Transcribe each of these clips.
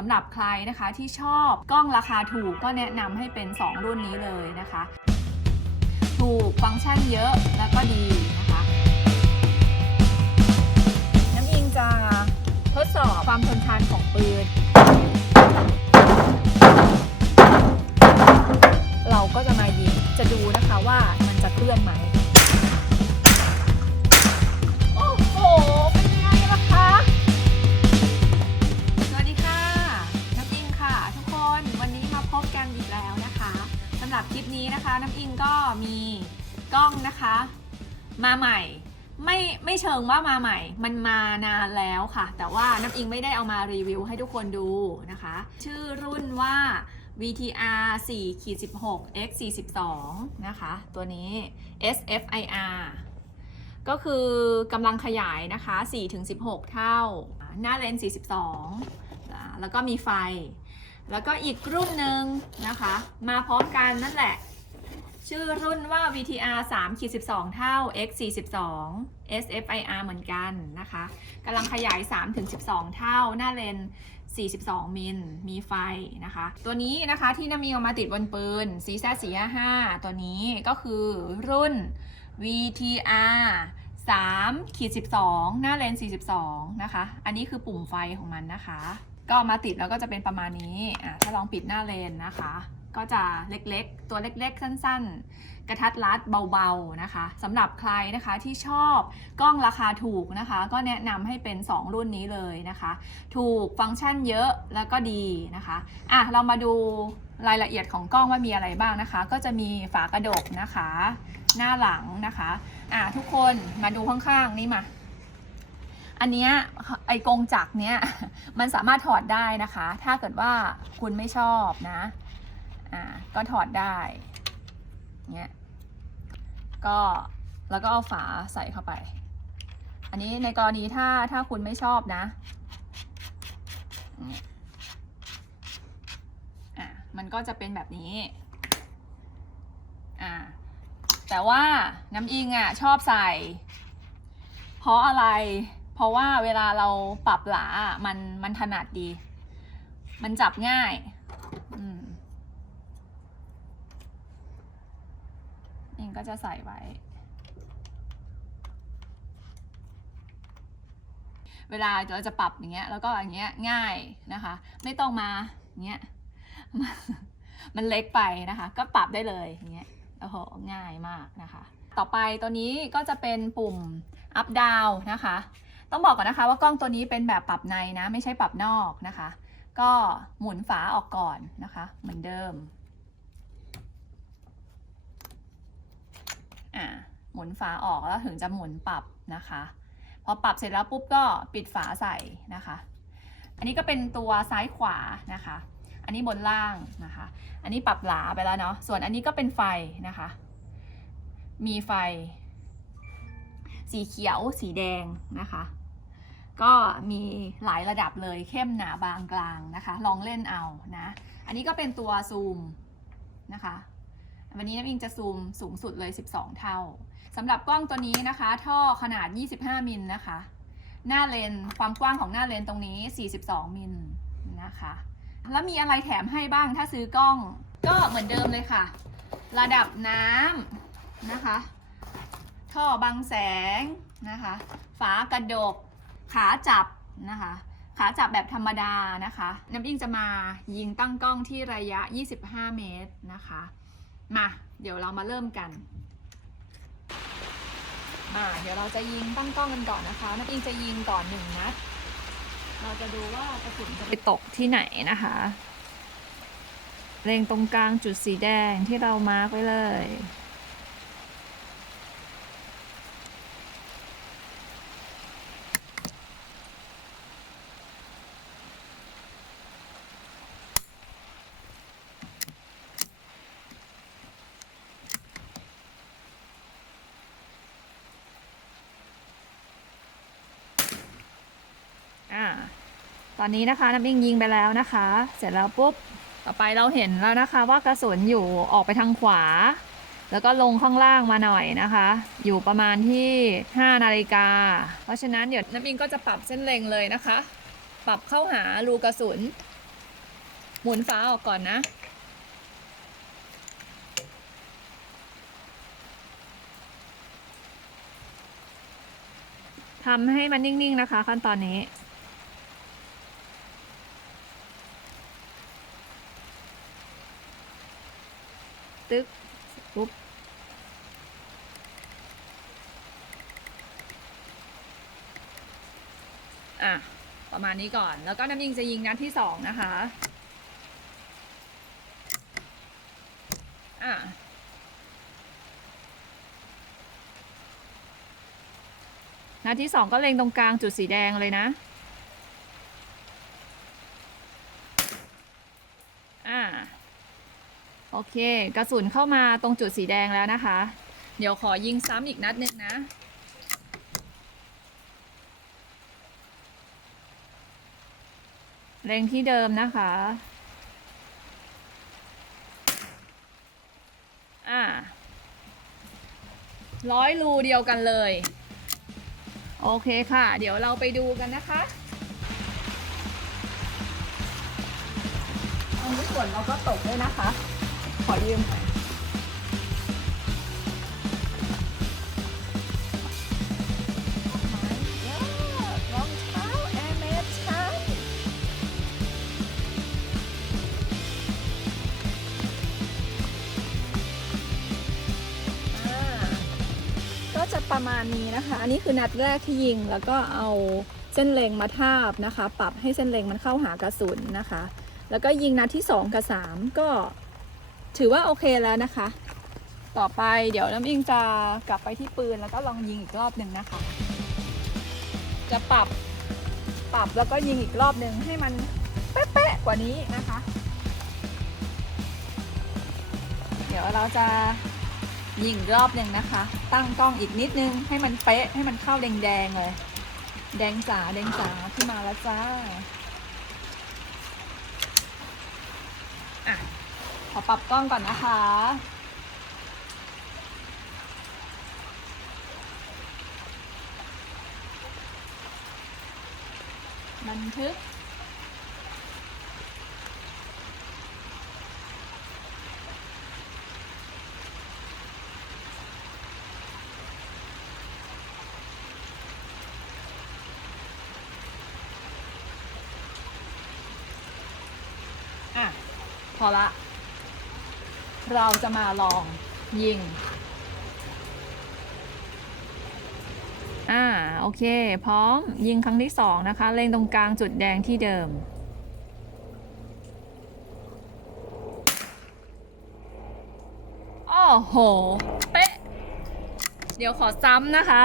สำหรับใครนะคะที่ชอบกล้องราคาถูกก็แนะนำให้เป็น 2 รุ่นนี้เลยนะคะ ถูกฟังก์ชันเยอะแล้วก็ดีนะคะ น้ำอิงจะทดสอบความทนทานของปืน เราก็จะมายิงจะดูนะคะว่ามันจะเคลื่อนไหม มาใหม่ ไม่ไม่เชิงว่ามาใหม่ มันมานานแล้วค่ะ แต่ว่าน้ำอิงไม่ได้เอามารีวิวให้ทุกคนดูนะคะ ชื่อรุ่นว่า VTR 4ขีด16 x 42นะคะ ตัวนี้ SFIR ก็คือกำลังขยายนะคะ 4-16 เท่า หน้าเลนส์42อ่าแล้วก็มีไฟ แล้วก็อีกรุ่นหนึ่งนะคะ มาพร้อมกันนั่นแหละ ชื่อรุ่นว่า VTR 3ขีด12 เท่า x 42 SFIR เหมือนกันนะคะกำลังขยาย3-12 เท่า หน้าเลนส์42 มิล มีไฟนะคะ ตัวนี้นะคะที่น้ำมีเอามาติดบนปืน CZ 455 ตัวนี้ก็คือรุ่น VTR 3ขีด12 หน้าเลนส์42 นะคะ อันนี้คือปุ่มไฟของมันนะคะ ก็เอามาติดแล้วก็จะเป็นประมาณนี้อะถ้าลองปิดหน้าเลนนะคะ ก็จะเล็กๆ ตัวเล็กๆ สั้นๆ กระทัดรัดเบาๆนะคะสำหรับใครนะคะที่ชอบกล้องราคาถูกนะคะ ก็แนะนำให้เป็น 2 รุ่นนี้เลยนะคะ ถูกฟังก์ชันเยอะแล้วก็ดีนะคะอะเรามาดูรายละเอียดของกล้องว่ามีอะไรบ้างนะคะ ก็จะมีฝากระดกนะคะ หน้าหลังนะคะอะทุกคนมาดูข้างๆนี่มาอันเนี้ยไอกงจักรเนี้ยมันสามารถถอดได้นะคะ ถ้าเกิดว่าคุณไม่ชอบนะ อ่าก็ถอดได้เนี้ยก็แล้วก็เอาฝาใส่เข้าไป อันนี้ในกรณีถ้าถ้าคุณไม่ชอบนะอะมันก็จะเป็นแบบนี้อ่าแต่ว่าน้ำอิงอะชอบใส่ เพราะอะไร เพราะว่าเวลาเราปรับหลามันมันถนัดดี มันจับง่าย อืม เองก็จะใส่ไว้ เวลาเราจะปรับอย่างเงี้ยแล้วก็อย่างเงี้ยง่ายนะคะ ไม่ต้องมาอย่างเงี้ยมันเล็กไปนะคะ ก็ปรับได้เลยอย่างเงี้ยโอ้โหง่ายมากนะคะ ต่อไปตัวนี้ก็จะเป็นปุ่ม up down นะคะ ต้องบอกก่อนนะคะว่ากล้องตัวนี้เป็นแบบปรับในนะ ไม่ใช่ปรับนอกนะคะ ก็หมุนฝาออกก่อนนะคะ เหมือนเดิม อ่าหมุนฝาออกแล้วถึงจะหมุนปรับนะคะ พอปรับเสร็จแล้วปุ๊บก็ปิดฝาใส่นะคะ อันนี้ก็เป็นตัวซ้ายขวานะคะ อันนี้บนล่างนะคะ อันนี้ปรับหลาไปแล้วเนาะส่วนอันนี้ก็เป็นไฟนะคะ มีไฟ สีเขียวสีแดงนะคะ ก็มีหลายระดับเลยเข้มหนาบางกลางนะคะ ลองเล่นเอานะ อันนี้ก็เป็นตัวซูมนะคะ วันนี้น้ำอิงจะซูมสูงสุดเลย 12 เท่าสำหรับกล้องตัวนี้นะคะ ท่อขนาด 25 มิลนะคะ หน้าเลนความกว้างของหน้าเลนตรงนี้ 42 มิลนะคะ แล้วมีอะไรแถมให้บ้างถ้าซื้อกล้องก็เหมือนเดิมเลยค่ะ ระดับน้ำนะคะ ท่อบังแสงนะคะ ฝากระดก ขาจับนะคะขาจับแบบธรรมดานะคะ น้ำอิงจะมายิงตั้งกล้องที่ระยะ 25 เมตรนะคะ มา เดี๋ยวเรามาเริ่มกันมาเดี๋ยวเราจะยิงตั้งกล้องกันก่อนนะคะนักอิงจะยิงก่อนหนึ่งนัด เราจะดูว่ากระสุนจะไปตกที่ไหนนะคะ เล็งตรงกลางจุดสีแดงที่เรามาร์กไว้เลย อ่า ตอนนี้นะคะน้ำอิงยิงไปแล้วนะคะ เสร็จแล้วปุ๊บต่อไปเราเห็นแล้วนะคะว่ากระสุนอยู่ออกไปทางขวา แล้วก็ลงข้างล่างมาหน่อยนะคะ อยู่ประมาณที่ 5 นาฬิกา เพราะฉะนั้นเดี๋ยวน้ำอิงก็จะปรับเส้นเล็งเลยนะคะ ปรับเข้าหารูกระสุน หมุนฝาออกก่อนนะทำให้มันนิ่งๆนะคะขั้นตอนนี้ ตึ๊กปุ๊บอะ ประมาณนี้ก่อน แล้วก็น้ำยิงจะยิงนัดที่สองนะคะ อะนัดที่สองก็เล็งตรงกลางจุดสีแดงเลยนะ อ่า โอเค กระสุนเข้ามาตรงจุดสีแดงแล้วนะคะ เดี๋ยวขอยิงซ้ำอีกนัดหนึ่งนะเล็งที่เดิมนะคะ อ่า ร้อยรูเดียวกันเลย โอเคค่ะ เดี๋ยวเราไปดูกันนะคะตรงนี้ส่วนเราก็ตกด้วยนะคะ ขอยืมรองเท้าแอร์เมสฉันอ่าก็จะประมาณนี้นะคะ อันนี้คือนัดแรกที่ยิงแล้วก็เอาเส้นเล็งมาทาบนะคะ ปรับให้เส้นเล็งมันเข้าหากระสุนนะคะ แล้วก็ยิงนัดที่ 2 กับ 3 ก็ ถือว่าโอเคแล้วนะคะ ต่อไปเดี๋ยวน้ำอิงจะกลับไปที่ปืนแล้วก็ลองยิงอีกรอบหนึ่งนะคะ จะปรับปรับแล้วก็ยิงอีกรอบหนึ่งให้มันเป๊ะๆกว่านี้นะคะ เดี๋ยวเราจะยิงรอบหนึ่งนะคะ ตั้งกล้องอีกนิดนึงให้มันเป๊ะให้มันเข้าแดงๆเลย แดงจ๋าแดงจ๋าที่มาแล้วจ้า อะ ข อปรับกล้องก่อนนะคะ บันทึกอะพอละ เราจะมาลองยิง อ่า โอเค พร้อมยิงครั้งที่สองนะคะ เล็งตรงกลางจุดแดงที่เดิม โอ้โห เป๊ะ เดี๋ยวขอซ้ำนะคะ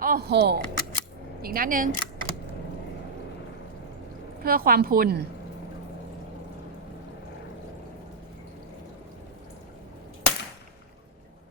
โอ้โห อีกนัดหนึ่ง เพื่อความพุน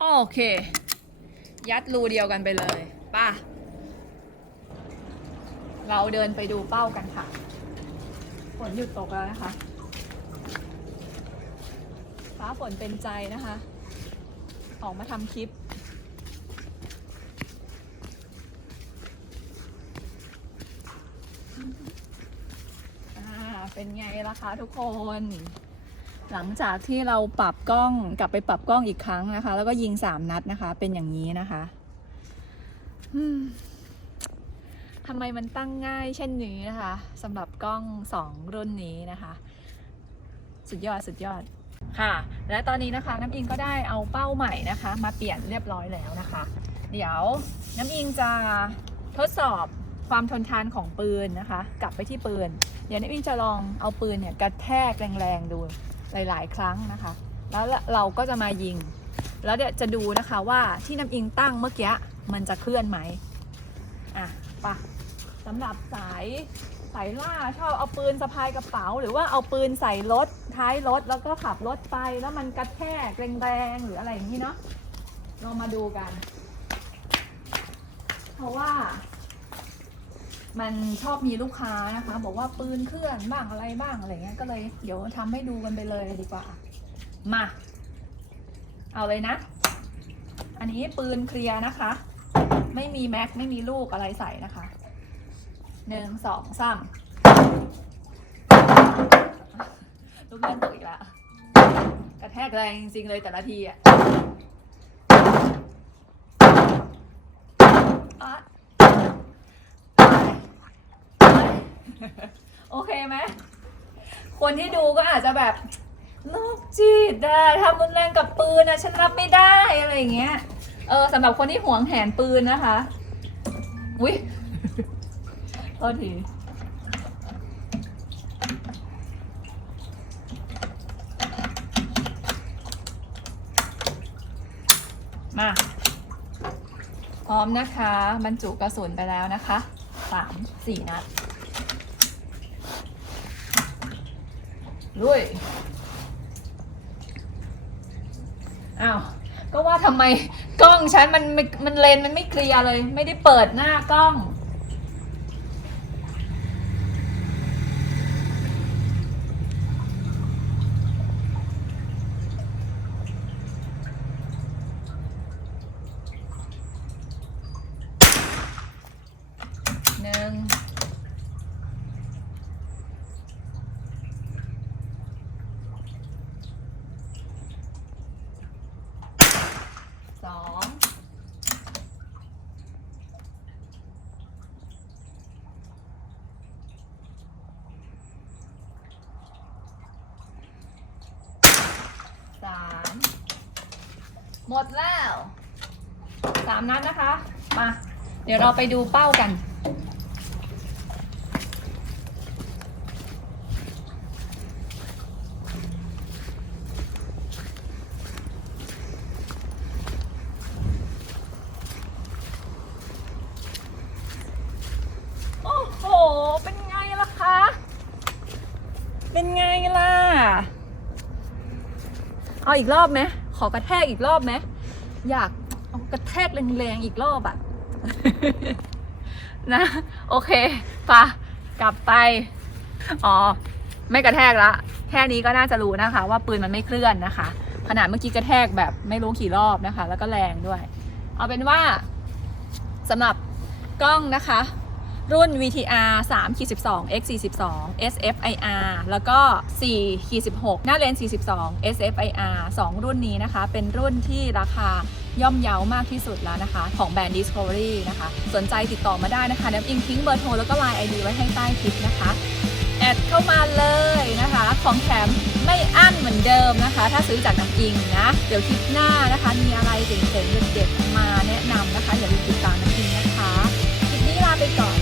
โอเค ยัดรูเดียวกันไปเลย ป่ะ เราเดินไปดูเป้ากันค่ะ ฝนหยุดตกแล้วนะคะ ฟ้าฝนเป็นใจนะคะ ออกมาทำคลิป อ่า เป็นไงล่ะคะทุกคน หลังจากที่เราปรับกล้องกลับไปปรับกล้องอีกครั้งนะคะ แล้วก็ยิงสามนัดนะคะ เป็นอย่างนี้นะคะอืมทำไมมันตั้งง่ายเช่นนี้นะคะสำหรับกล้องสองรุ่นนี้นะคะ สุดยอดสุดยอดค่ะ และตอนนี้นะคะน้ำอิงก็ได้เอาเป้าใหม่นะคะ มาเปลี่ยนเรียบร้อยแล้วนะคะ เดี๋ยวน้ำอิงจะทดสอบ ความทนทานของปืนนะคะ กลับไปที่ปืน เดี๋ยวน้ำอิงจะลองเอาปืนเนี่ยกระแทกแรงๆดูหลายๆ ครั้งนะคะ แล้วเราก็จะมายิง แล้วเดี๋ยวจะดูนะคะว่าที่น้ำอิงตั้งเมื่อกี้มันจะเคลื่อนไหมอะปะสำหรับสายสายล่าชอบเอาปืนสะพายกระเป๋า หรือว่าเอาปืนใส่รถท้ายรถแล้วก็ขับรถไปแล้วมันกระแทกแรงๆหรืออะไรอย่างนี้เนาะเรามาดูกัน เพราะว่า มันชอบมีลูกค้านะคะ บอกว่าปืนเคลื่อนบ้างอะไรบ้างอะไรเงี้ยก็เลยเดี๋ยวทำให้ดูกันไปเลยดีกว่า มา เอาเลยนะ อันนี้ปืนเคลียร์นะคะ ไม่มีแม็กไม่มีลูกอะไรใส่นะคะหนึ่งสองสามลูกเล่นตกอีกแล้วกระแทกแรงจริงๆเลยแต่ละทีอะ โอเคไหมคนที่ดูก็อาจจะแบบโรคจิตอะทำรุนแรงกับปืนอะฉันรับไม่ได้อะไรอย่างเงี้ย เออสำหรับคนที่หวงแหนปืนนะคะ อุ้ยโทษทีมาพร้อมนะคะ บรรจุกระสุนไปแล้วนะคะสามสี่นัด ด้วยอ้าวก็ว่าทำไมกล้องฉันมันมันเลนมันไม่เคลียร์เลย ไม่ได้เปิดหน้ากล้อง หนึ่ง สอง สาม หมดแล้วสามนัดนะคะ มา เดี๋ยวเราไปดูเป้ากัน โอ้โห เป็นไงล่ะคะ เป็นไงล่ะ เอาอีกรอบไหม ขอกระแทกอีกรอบไหมอยากกระแทกแรงๆอีกรอบอะนะ โอเคปะกลับไปอ๋อไม่กระแทกละ แค่นี้ก็น่าจะรู้นะคะ ว่าปืนมันไม่เคลื่อนนะคะ ขนาดเมื่อกี้กระแทกแบบไม่รู้กี่รอบนะคะ แล้วก็แรงด้วย เอาเป็นว่าสำหรับกล้องนะคะ รุ่น VTR 3 12 X 42 SFIR แล้วก็4 16 หน้าเลนส์42 SFIR 2 รุ่นนี้นะคะ เป็นรุ่นที่ราคาย่อมเยาวมากที่สุดแล้วนะคะ ของแบรนด์ Discovery นะคะ สนใจติดต่อมาได้นะคะ น้ำอิงทิ้งเบอร์โทร แล้วก็ Line ID ไว้ให้ใต้คลิปนะคะ แอดเข้ามาเลยนะคะ ของแถมไม่อั้นเหมือนเดิมนะคะ ถ้าซื้อจากน้ำอิงนะ เดี๋ยวคลิปหน้านะคะ มีอะไรเจ๋งๆเด็ดๆมาแนะนำนะคะอย่าลืมติดตามน้ำอิงนะคะ คลิปนี้ลาไปก่อน